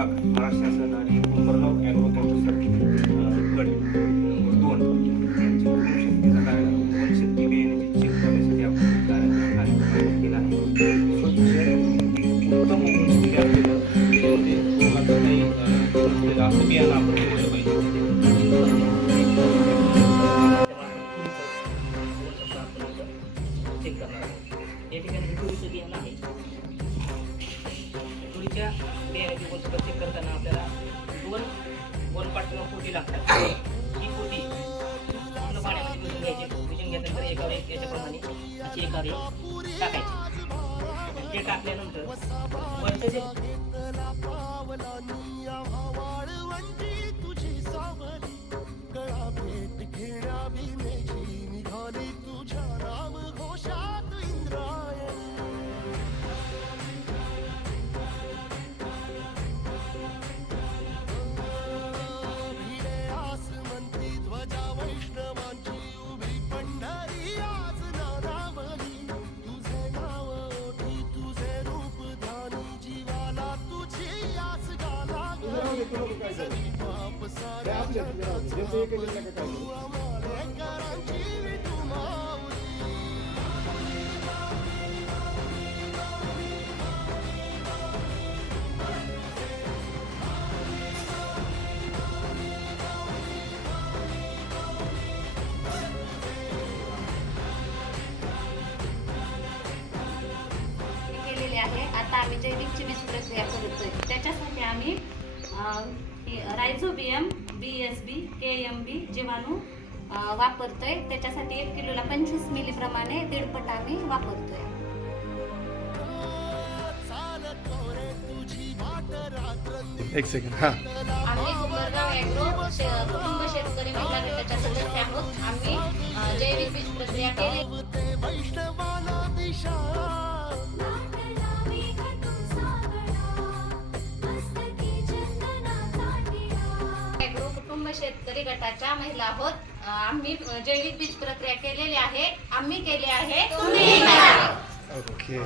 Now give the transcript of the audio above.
विभाग महाराष्ट्र शासन आणि कुंभरगाव ॲग्रो प्रोड्युसर दोन. यांची कार्यक्रम बियाण्याची चेक करण्यासाठी आपण कार्यक्रम केला आहे. उत्तम तयार केलं. असं बियाणं आपण पाहिजे. चेक करणार या ठिकाणी तुरीचं बियाणं आहे. तुरीच्या बियाण्याची गोष्ट चेक करताना आपल्याला दोन दोन पाट पोटी लागतात. ही पोटी पूर्ण पाण्यामध्ये भिजून घ्यायची. भिजून घेतल्यानंतर एकावर एक याच्याप्रमाणे तिची एकावर एक टाकायची. ते टाकल्यानंतर वरचं जे केलेली आहे. आता आम्ही जैविकची बीज प्रक्रिया करतोय. त्याच्यासाठी आम्ही rhizobium B S B K M B जीवाणू वापरतोय. त्याच्यासाठी एक किलोला पंचवीस मिली प्रमाणे दीडपट आम्ही वापरतोय. एक सेकंड हा. आम्ही कुंभरगाव ॲग्रो शे- कुटुंब शेतकरी महिला गटाच्या सदस्य आहोत. आम्ही अं, जैविक बीज प्रक्रिया केली. गृह कुटुंब शेतकरी गटाच्या महिला आहोत. आम्ही जैविक बीज प्रक्रिया केलेली आहे. आम्ही केले आहे. ओके.